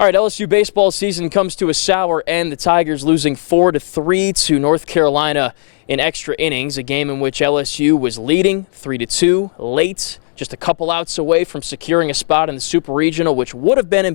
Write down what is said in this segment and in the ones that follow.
All right, LSU baseball season comes to a sour end. The Tigers losing 4-3 to North Carolina in extra innings, a game in which LSU was leading 3-2 late, just a couple outs away from securing a spot in the Super Regional, which would have been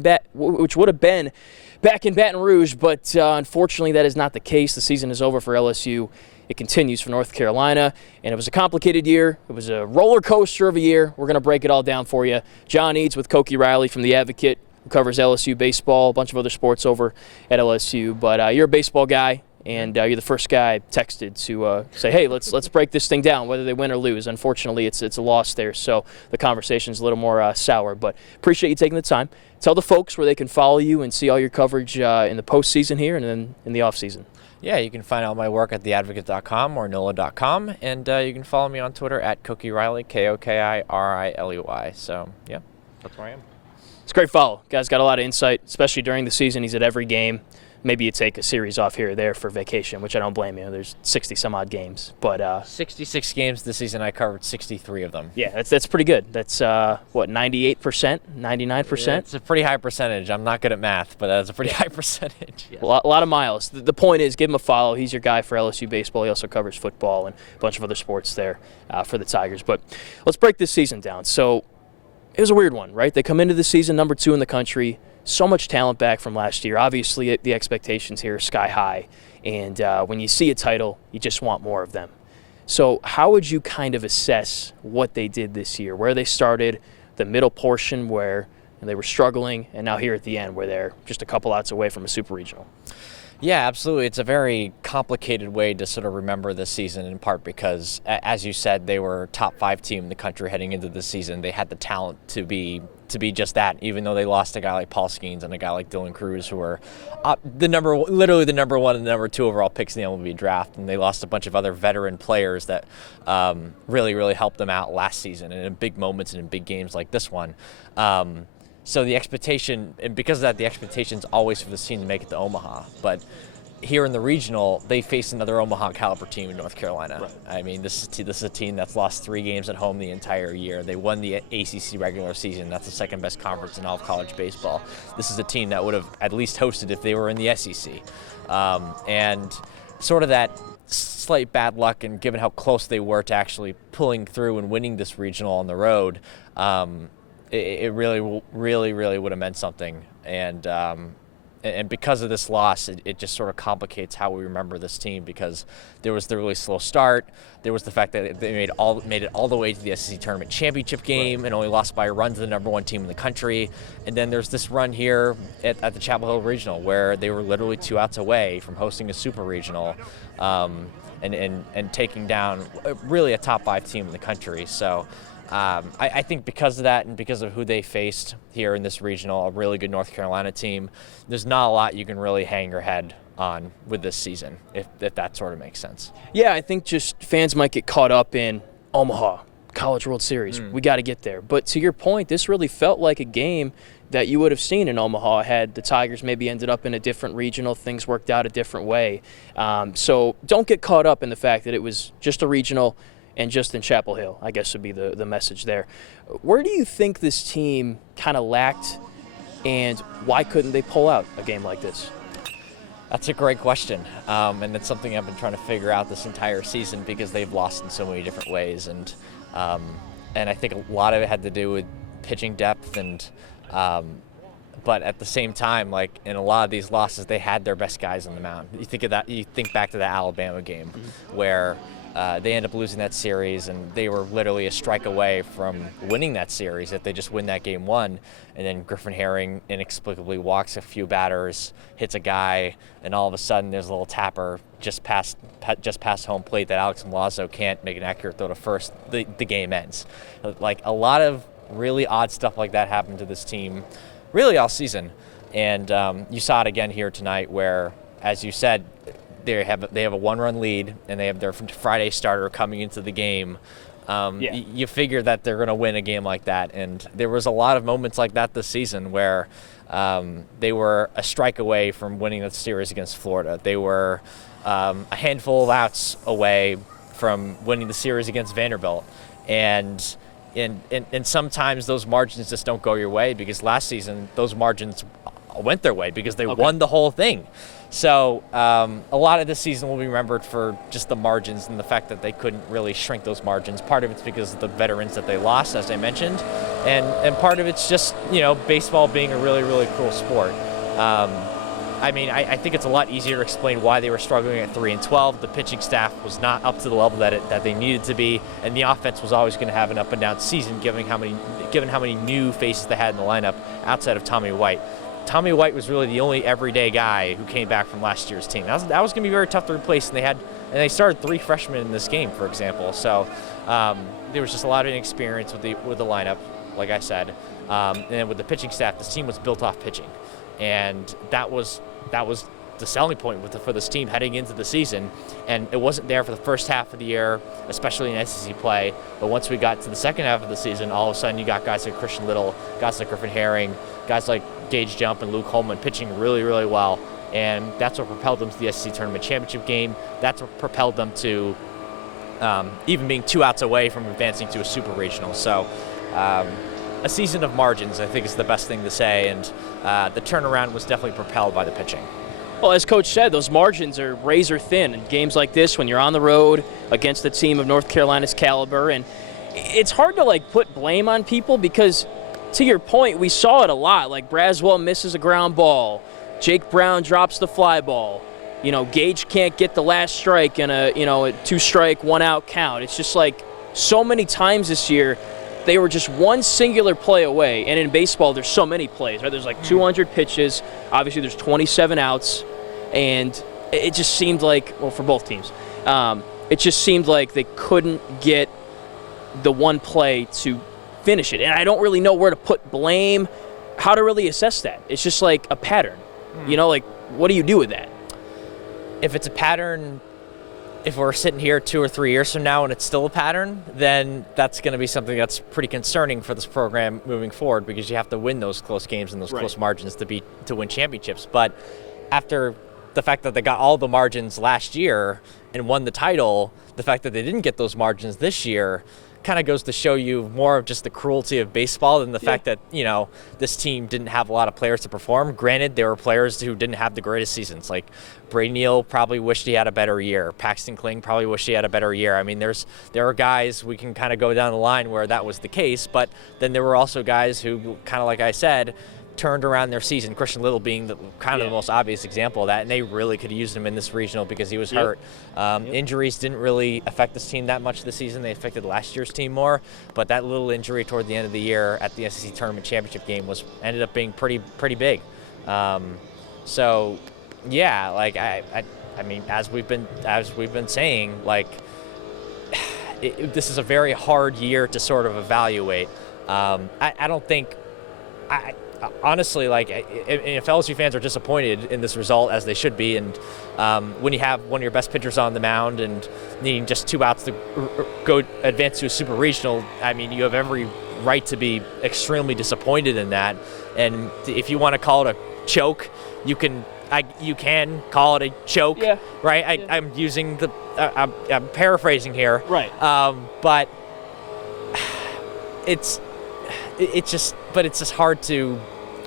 back in Baton Rouge, but unfortunately that is not the case. The season is over for LSU. It continues for North Carolina, and it was a complicated year. It was a roller coaster of a year. We're going to break it all down for you. John Eads with Koki Riley from The Advocate, who covers LSU baseball, a bunch of other sports over at LSU. But you're a baseball guy, and you're the first guy texted to say, hey, let's break this thing down, whether they win or lose. Unfortunately, it's a loss there, so the conversation's a little more sour. But appreciate you taking the time. Tell the folks where they can follow you and see all your coverage in the postseason here and then in the offseason. Yeah, you can find all my work at theadvocate.com or NOLA.com, and you can follow me on Twitter at Koki Riley, KOKIRILEY. So, yeah, that's where I am. It's a great follow. Guy's got a lot of insight, especially during the season. He's at every game. Maybe you take a series off here or there for vacation, which I don't blame you. There's 60-some-odd games. But 66 games this season. I covered 63 of them. Yeah, that's pretty good. That's, 98%, 99%? Yeah, it's a pretty high percentage. I'm not good at math, but that's a pretty high percentage. Yeah. A lot of miles. The point is, give him a follow. He's your guy for LSU baseball. He also covers football and a bunch of other sports there for the Tigers. But let's break this season down. So it was a weird one, right? They come into the season number 2 in the country. So much talent back from last year. Obviously, the expectations here are sky high. And when you see a title, you just want more of them. So how would you kind of assess what they did this year, where they started, the middle portion where they were struggling, and now here at the end where they're just a couple outs away from a super regional? Yeah, absolutely. It's a very complicated way to sort of remember this season, in part because, as you said, they were a top 5 team in the country heading into the season. They had the talent to be just that, even though they lost a guy like Paul Skeens and a guy like Dylan Cruz, who were literally the number 1 and the number 2 overall picks in the MLB draft. And they lost a bunch of other veteran players that really helped them out last season and in big moments and in big games like this one. So the expectation, and because of that, the expectation's always for this team to make it to Omaha. But here in the regional, they face another Omaha caliber team in North Carolina. Right. I mean, this is a team that's lost 3 games at home the entire year. They won the ACC regular season. That's the second best conference in all of college baseball. This is a team that would have at least hosted if they were in the SEC. And sort of that slight bad luck, and given how close they were to actually pulling through and winning this regional on the road, it really would have meant something. And because of this loss, it just sort of complicates how we remember this team, because there was the really slow start. There was the fact that they made it all the way to the SEC tournament championship game and only lost by a run to the number 1 team in the country. And then there's this run here at the Chapel Hill Regional where they were literally 2 outs away from hosting a super regional and taking down really a top 5 team in the country. So I think because of that and because of who they faced here in this regional, a really good North Carolina team, there's not a lot you can really hang your head on with this season, if that sort of makes sense. Yeah, I think just fans might get caught up in Omaha, College World Series. We got to get there. But to your point, this really felt like a game that you would have seen in Omaha had the Tigers maybe ended up in a different regional, things worked out a different way. So don't get caught up in the fact that it was just a regional and just in Chapel Hill, I guess would be the message there. Where do you think this team kind of lacked, and why couldn't they pull out a game like this? That's a great question, and it's something I've been trying to figure out this entire season, because they've lost in so many different ways, and I think a lot of it had to do with pitching depth, and but at the same time, like in a lot of these losses, they had their best guys on the mound. You think back to the Alabama game, where they end up losing that series, and they were literally a strike away from winning that series if they just win that game 1. And then Griffin Herring inexplicably walks a few batters, hits a guy, and all of a sudden there's a little tapper just past home plate that Alex Milazzo can't make an accurate throw to first. The game ends. Like, a lot of really odd stuff like that happened to this team really all season. And you saw it again here tonight where, as you said, they have a 1-run lead, and they have their Friday starter coming into the game. You figure that they're going to win a game like that, and there was a lot of moments like that this season where they were a strike away from winning the series against Florida. They were a handful of outs away from winning the series against Vanderbilt, and sometimes those margins just don't go your way, because last season those margins went their way because they won the whole thing. So a lot of this season will be remembered for just the margins and the fact that they couldn't really shrink those margins. Part of it's because of the veterans that they lost, as I mentioned, and part of it's just, baseball being a really, really cool sport. I think it's a lot easier to explain why they were struggling at 3-12. The pitching staff was not up to the level that they needed to be, and the offense was always going to have an up and down season, given how many new faces they had in the lineup outside of Tommy White. Tommy White was really the only everyday guy who came back from last year's team. That was going to be very tough to replace, and they started 3 freshmen in this game, for example. So there was just a lot of inexperience with the lineup, like I said, and then with the pitching staff, this team was built off pitching, and that was the selling point for this team heading into the season, and it wasn't there for the first half of the year, especially in SEC play. But once we got to the second half of the season, all of a sudden you got guys like Christian Little, guys like Griffin Herring, guys like Gage Jump and Luke Holman pitching really, really well, and that's what propelled them to the SEC Tournament Championship game. That's what propelled them to even being 2 outs away from advancing to a super regional. So a season of margins, I think, is the best thing to say, and the turnaround was definitely propelled by the pitching. Well, as Coach said, those margins are razor thin in games like this when you're on the road against a team of North Carolina's caliber, and it's hard to put blame on people because, to your point, we saw it a lot. Like Braswell misses a ground ball, Jake Brown drops the fly ball. Gage can't get the last strike in a 2-strike, 1-out count. It's just so many times this year they were just one singular play away. And in baseball, there's so many plays, right? There's 200 pitches. Obviously, there's 27 outs. And it just seemed for both teams, it just seemed like they couldn't get the one play to finish it. And I don't really know where to put blame, how to really assess that. It's just a pattern. What do you do with that? If it's a pattern, if we're sitting here 2 or 3 years from now and it's still a pattern, then that's going to be something that's pretty concerning for this program moving forward, because you have to win those close games and those close margins to win championships. But after the fact that they got all the margins last year and won the title, the fact that they didn't get those margins this year kind of goes to show you more of just the cruelty of baseball than the fact that, this team didn't have a lot of players to perform. Granted, there were players who didn't have the greatest seasons. Like Brady Neal probably wished he had a better year. Paxton Kling probably wished he had a better year. I mean, there are guys, we can kind of go down the line where that was the case, but then there were also guys who, kind of like I said, turned around their season, Christian Little being the most obvious example of that, and they really could have used him in this regional because he was hurt. Injuries didn't really affect this team that much this season. They affected last year's team more, but that little injury toward the end of the year at the SEC Tournament Championship game ended up being pretty big. So yeah, I mean, as we've been saying, this is a very hard year to sort of evaluate. I don't think honestly, if LSU fans are disappointed in this result, as they should be, and when you have one of your best pitchers on the mound and needing just 2 outs to go advance to a super regional, I mean, you have every right to be extremely disappointed in that. And if you want to call it a choke, you can call it a choke, right? I'm using I'm paraphrasing here, right? But it's just hard to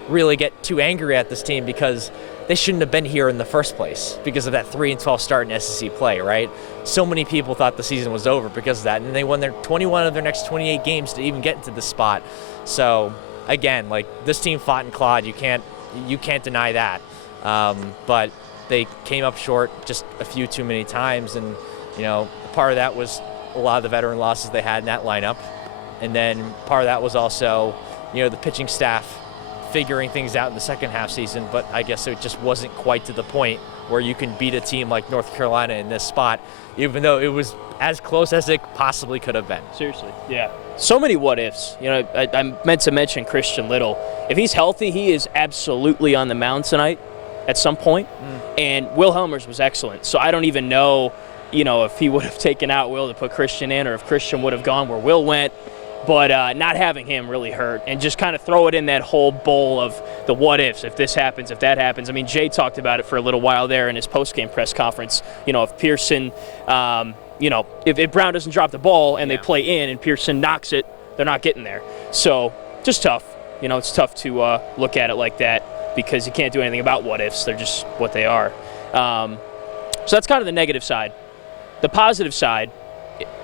really get too angry at this team because they shouldn't have been here in the first place because of that 3-12 start in SEC play, right? So many people thought the season was over because of that, and they won their 21 of their next 28 games to even get into this spot. So again, this team fought and clawed. You can't deny that. But they came up short just a few too many times, and part of that was a lot of the veteran losses they had in that lineup. And then part of that was also, the pitching staff figuring things out in the second half season, but I guess it just wasn't quite to the point where you can beat a team like North Carolina in this spot, even though it was as close as it possibly could have been. Seriously, yeah. So many what ifs. I meant to mention Christian Little. If he's healthy, he is absolutely on the mound tonight at some point. And Will Helmers was excellent. So I don't even know, if he would have taken out Will to put Christian in, or if Christian would have gone where Will went. But not having him really hurt, and just kind of throw it in that whole bowl of the what ifs, if this happens, if that happens. I mean, Jay talked about it for a little while there in his post-game press conference. If Pearson, if Brown doesn't drop the ball and they play in and Pearson knocks it, they're not getting there. So just tough. It's tough to look at it like that. because you can't do anything about what ifs. They're just what they are. So that's kind of the negative side. The positive side,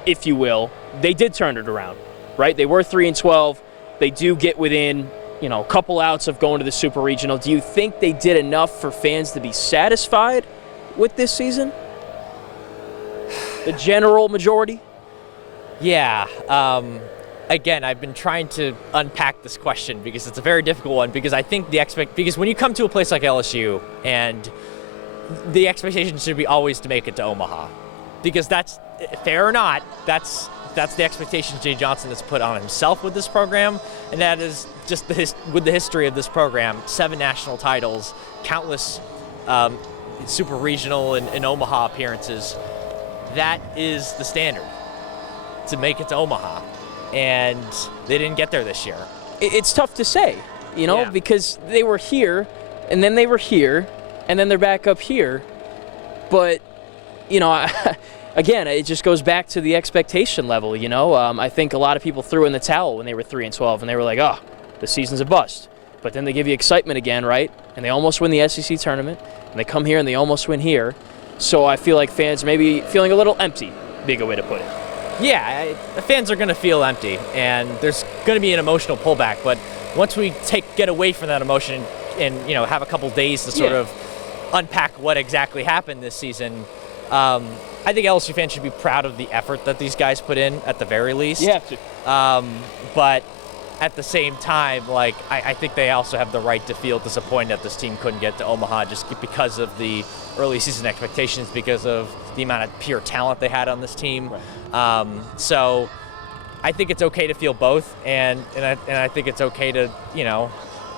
if you will, they did turn it around, right? They were 3-12. They do get within, a couple outs of going to the Super Regional. Do you think they did enough for fans to be satisfied with this season? The general majority? Yeah. Again, I've been trying to unpack this question because it's a very difficult one, because I think because when you come to a place like LSU, and the expectation should be always to make it to Omaha, because that's fair or not, that's the expectation Jay Johnson has put on himself with this program, and that is just with the history of this program, 7 national titles, countless super regional and Omaha appearances. That is the standard, to make it to Omaha, and they didn't get there this year. It's tough to say, because they were here, and then they were here, and then they're back up here, but again, it just goes back to the expectation level, I think a lot of people threw in the towel when they were 3-12, and they were like, oh, the season's a bust. But then they give you excitement again, right? And they almost win the SEC tournament, and they come here and they almost win here. So I feel like fans may be feeling a little empty, big a way to put it. Yeah, the fans are going to feel empty, and there's going to be an emotional pullback. But once we get away from that emotion and have a couple days to sort of unpack what exactly happened this season, I think LSU fans should be proud of the effort that these guys put in at the very least. Yeah. But at the same time, I think they also have the right to feel disappointed that this team couldn't get to Omaha just because of the early season expectations, because of the amount of pure talent they had on this team. Right. So I think it's okay to feel both, and I think it's okay to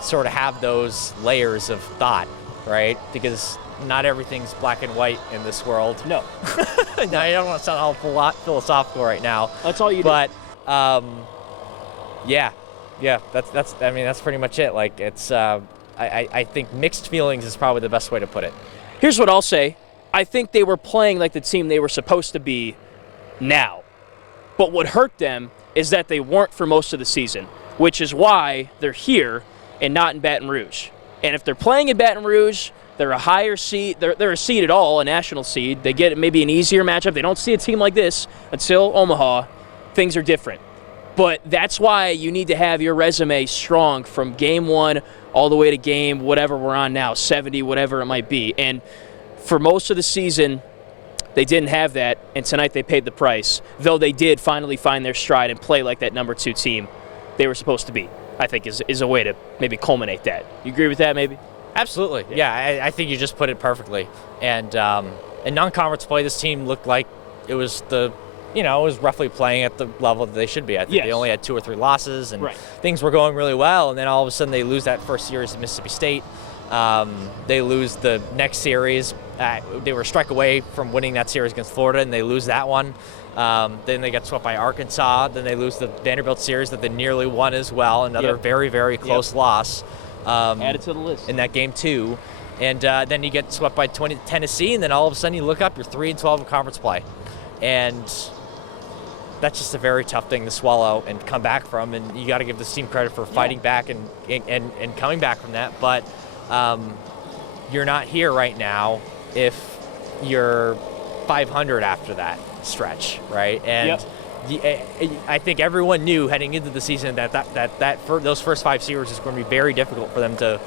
sort of have those layers of thought, right? Because not everything's black and white in this world. No. No, I don't want to sound all philosophical right now. That's all you do. But yeah, that's pretty much it. I think mixed feelings is probably the best way to put it. Here's what I'll say. I think they were playing like the team they were supposed to be now. But what hurt them is that they weren't for most of the season, which is why they're here and not in Baton Rouge. And if they're playing in Baton Rouge, they're a higher seed. They're a seed at all, a national seed. They get maybe an easier matchup. They don't see a team like this until Omaha. Things are different. But that's why you need to have your resume strong from game 1 all the way to game whatever we're on now, 70, whatever it might be. And for most of the season, they didn't have that, and tonight they paid the price, though they did finally find their stride and play like that number 2 team they were supposed to be, I think is a way to maybe culminate that. You agree with that maybe? Absolutely. Yeah, I think you just put it perfectly. And in non-conference play, this team looked like it was it was roughly playing at the level that they should be. I think they only had 2 or 3 losses, and things were going really well. And then all of a sudden they lose that first series at Mississippi State. They lose the next series. They were a strike away from winning that series against Florida, and they lose that one. Then they get swept by Arkansas. Then they lose the Vanderbilt series that they nearly won as well. Another very, very close loss. Add it to the list. In that game, too. And then you get swept by Tennessee, and then all of a sudden you look up, you're 3-12 in conference play. And that's just a very tough thing to swallow and come back from, and you got to give this team credit for fighting back and coming back from that. But you're not here right now if you're 500 after that stretch, right? And I think everyone knew heading into the season that for those first 5 series is going to be very difficult for them to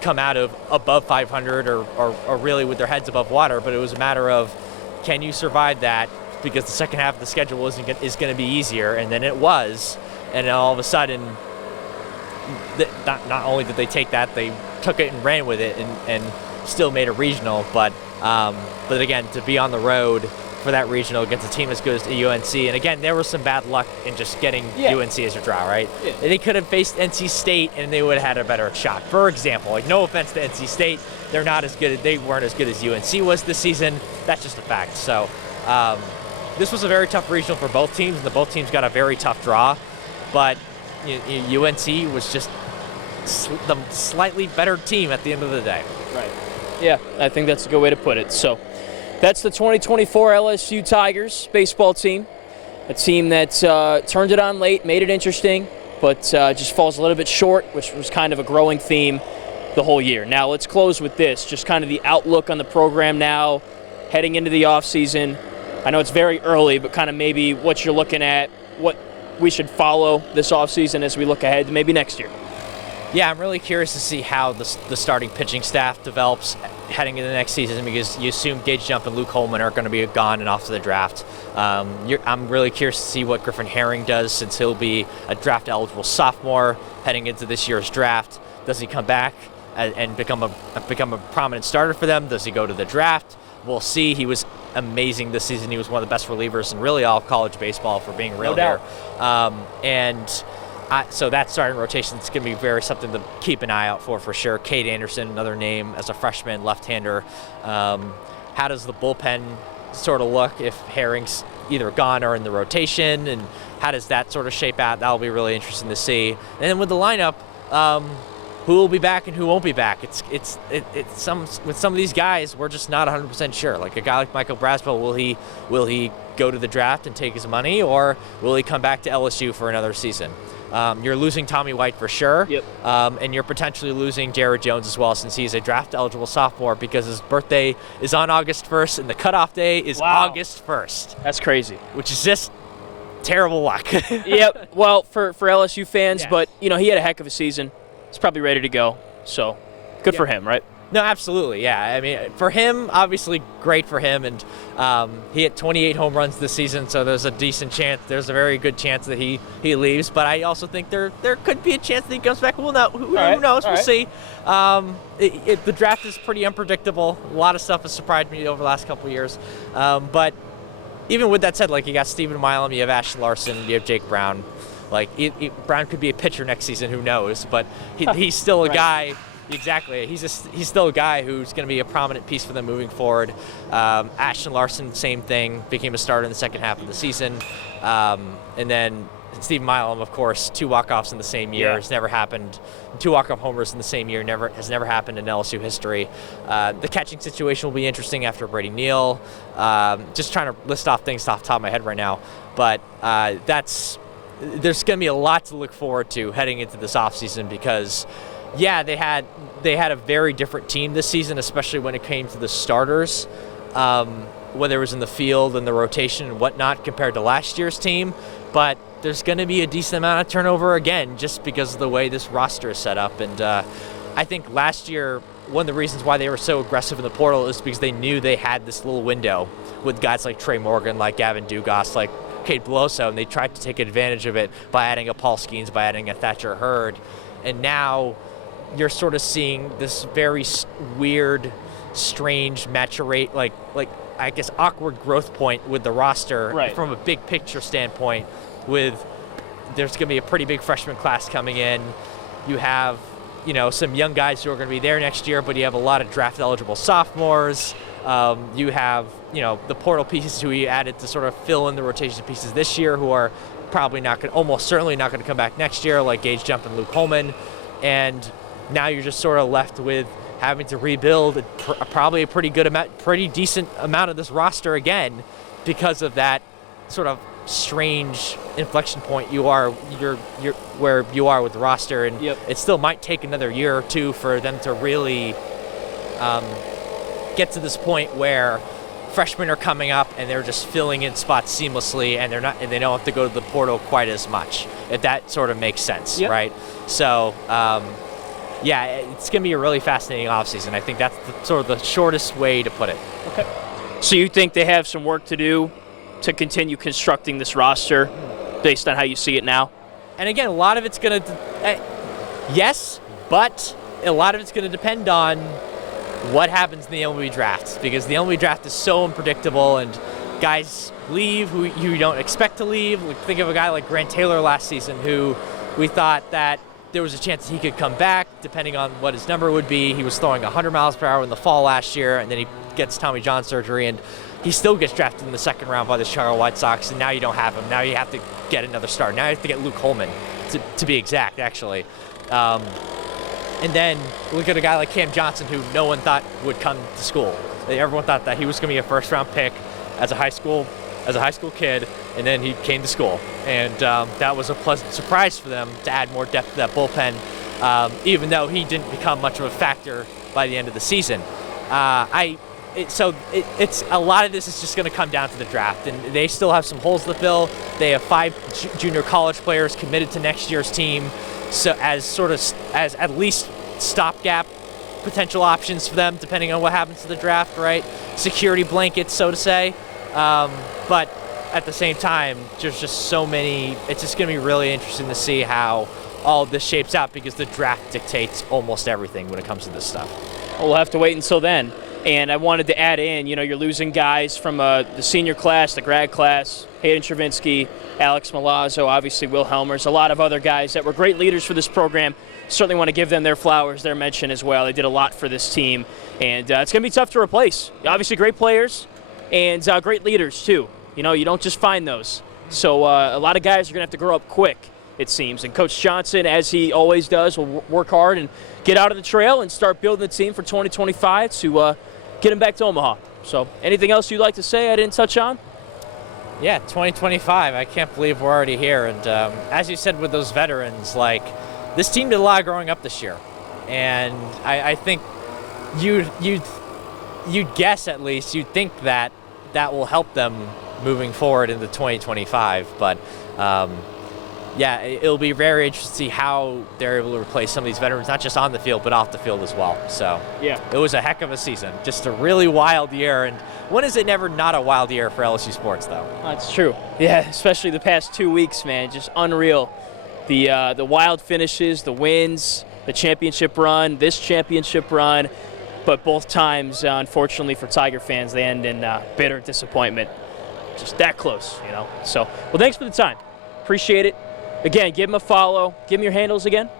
come out of above 500 or really with their heads above water. But it was a matter of, can you survive that? Because the second half of the schedule is going to be easier, and then it was, and then all of a sudden, not only did they take that, they took it and ran with it, and still made a regional. But again, to be on the road for that regional against a team as good as UNC, and again, there was some bad luck in just getting UNC as your draw, right? Yeah. They could have faced NC State, and they would have had a better shot. For example, no offense to NC State, they weren't as good as UNC was this season. That's just a fact. So. This was a very tough regional for both teams, and both teams got a very tough draw. But UNC was just the slightly better team at the end of the day. Right. Yeah, I think that's a good way to put it. So that's the 2024 LSU Tigers baseball team. A team that turned it on late, made it interesting, but just falls a little bit short, which was kind of a growing theme the whole year. Now let's close with this, just kind of the outlook on the program now, heading into the offseason. I know it's very early, but kind of maybe what you're looking at, what we should follow this offseason as we look ahead to maybe next year. Yeah, I'm really curious to see how the starting pitching staff develops heading into the next season, because you assume Gage Jump and Luke Holman are going to be gone and off to the draft. I'm really curious to see what Griffin Herring does, since he'll be a draft-eligible sophomore heading into this year's draft. Does he come back and become a prominent starter for them? Does he go to the draft? We'll see. He was amazing this season. He was one of the best relievers in really all of college baseball, for being real here. So that starting rotation is going to be something to keep an eye out for sure. Cade Anderson, another name as a freshman, left-hander. How does the bullpen sort of look if Herring's either gone or in the rotation, and how does that sort of shape out? That'll be really interesting to see. And then with the lineup, who will be back and who won't be back? With some of these guys, we're just not 100% sure. Like a guy like Michael Braswell, will he go to the draft and take his money, or will he come back to LSU for another season? You're losing Tommy White for sure, yep. And you're potentially losing Jared Jones as well, since he's a draft-eligible sophomore, because his birthday is on August 1st and the cutoff day is August 1st. That's crazy. Which is just terrible luck. Yep. Well, for LSU fans, yeah. But he had a heck of a season. He's probably ready to go. So good for him, right? No, absolutely, yeah. I mean, for him, obviously great for him, and he hit 28 home runs this season, so there's a very good chance that he leaves. But I also think there could be a chance that he comes back. Who knows? We'll see. The draft is pretty unpredictable. A lot of stuff has surprised me over the last couple of years. But even with that said, like, you got Stephen Milam, you have Ashton Larson, you have Jake Brown. Like, Brown could be a pitcher next season, who knows? But he's still a guy. Exactly. He's still a guy who's going to be a prominent piece for them moving forward. Ashton Larson, same thing, became a starter in the second half of the season. And then Stephen Milam, of course, 2 walk-offs in the same year. Yeah. It's never happened. 2 walk-off homers in the same year has never happened in LSU history. The catching situation will be interesting after Brady Neal. Just trying to list off things off the top of my head right now. But there's going to be a lot to look forward to heading into this offseason, because they had a very different team this season, especially when it came to the starters, whether it was in the field and the rotation and whatnot, compared to last year's team. But there's going to be a decent amount of turnover again, just because of the way this roster is set up. And I think last year, one of the reasons why they were so aggressive in the portal is because they knew they had this little window with guys like Trey Morgan, like Gavin Dugas, like Cade Beloso, and they tried to take advantage of it by adding a Paul Skeens, by adding a Thatcher Hurd. And now you're sort of seeing this very weird, strange I guess awkward growth point with the roster, from a big picture standpoint. There's going to be a pretty big freshman class coming in. You have, some young guys who are going to be there next year, but you have a lot of draft eligible sophomores. You have, the portal pieces who we added to sort of fill in the rotation pieces this year, who are probably almost certainly not going to come back next year, like Gage Jump and Luke Holman. And now you're just sort of left with having to rebuild probably a pretty decent amount of this roster again, because of that sort of strange inflection point you're where you are with the roster. And It still might take another year or two for them to really get to this point where freshmen are coming up and they're just filling in spots seamlessly, and they don't have to go to the portal quite as much, if that sort of makes sense, right? So it's going to be a really fascinating offseason. I think that's sort of the shortest way to put it. Okay. So you think they have some work to do to continue constructing this roster based on how you see it now? And again, a lot of it's going to yes, but a lot of it's going to depend on what happens in the MLB draft, because the MLB draft is so unpredictable, and guys leave who you don't expect to leave. Think of a guy like Grant Taylor last season, who we thought that there was a chance he could come back depending on what his number would be. He was throwing 100 miles per hour in the fall last year, and then he gets Tommy John surgery, and he still gets drafted in the second round by the Chicago White Sox, and now you don't have him. Now you have to get another start. Now you have to get Luke Holman, to be exact, actually. And then look at a guy like Cam Johnson, who no one thought would come to school. Everyone thought that he was going to be a first-round pick as a high school kid, and then he came to school. And that was a pleasant surprise for them to add more depth to that bullpen. even though he didn't become much of a factor by the end of the season. It's a lot of this is just going to come down to the draft, and they still have some holes to fill. They have 5 junior college players committed to next year's team, so as at least stopgap potential options for them, depending on what happens to the draft, right? Security blankets, so to say. But at the same time, there's just so many. It's just going to be really interesting to see how all this shapes out, because the draft dictates almost everything when it comes to this stuff. Well, we'll have to wait until then. And I wanted to add in, you're losing guys from the senior class, the grad class, Hayden Travinsky, Alex Milazzo, obviously Will Helmers, a lot of other guys that were great leaders for this program. Certainly want to give them their flowers, their mention as well. They did a lot for this team, and it's going to be tough to replace. Obviously great players and great leaders too. You don't just find those. So a lot of guys are going to have to grow up quick, it seems. And Coach Johnson, as he always does, will work hard and get out of the trail and start building the team for 2025 to get him back to Omaha. So anything else you'd like to say I didn't touch on? Yeah, 2025. I can't believe we're already here. And as you said with those veterans, this team did a lot of growing up this year. And I think you'd guess, at least, you'd think that will help them moving forward into 2025. But yeah, it'll be very interesting to see how they're able to replace some of these veterans, not just on the field, but off the field as well. So yeah, it was a heck of a season. Just a really wild year. And when is it never not a wild year for LSU sports, though? That's true. Yeah, especially the past 2 weeks, man. Just unreal. The wild finishes, the wins, the championship run, this championship run. But both times, unfortunately for Tiger fans, they end in bitter disappointment. Just that close, So, well, thanks for the time. Appreciate it. Again, give him a follow. Give him your handles again.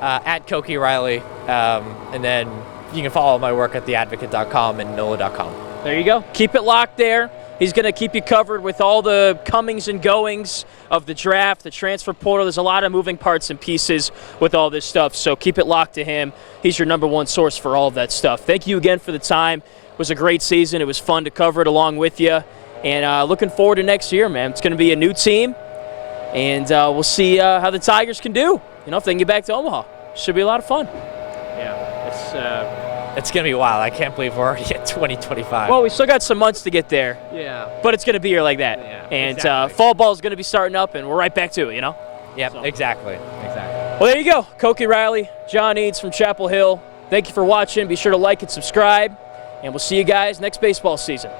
At Koki Riley. And then you can follow my work at theadvocate.com and NOLA.com. There you go. Keep it locked there. He's going to keep you covered with all the comings and goings of the draft, the transfer portal. There's a lot of moving parts and pieces with all this stuff, so keep it locked to him. He's your #1 source for all of that stuff. Thank you again for the time. It was a great season. It was fun to cover it along with you. And looking forward to next year, man. It's going to be a new team, and we'll see how the Tigers can do. If they can get back to Omaha. Should be a lot of fun. Yeah, it's going to be wild. I can't believe we're already at 2025. Well, we still got some months to get there. Yeah. But it's going to be here like that. Yeah, and exactly. Fall ball is going to be starting up, and we're right back to it, Yep, so. Exactly. Well, there you go. Koki Riley, John Eads from Chapel Hill. Thank you for watching. Be sure to like and subscribe, and we'll see you guys next baseball season.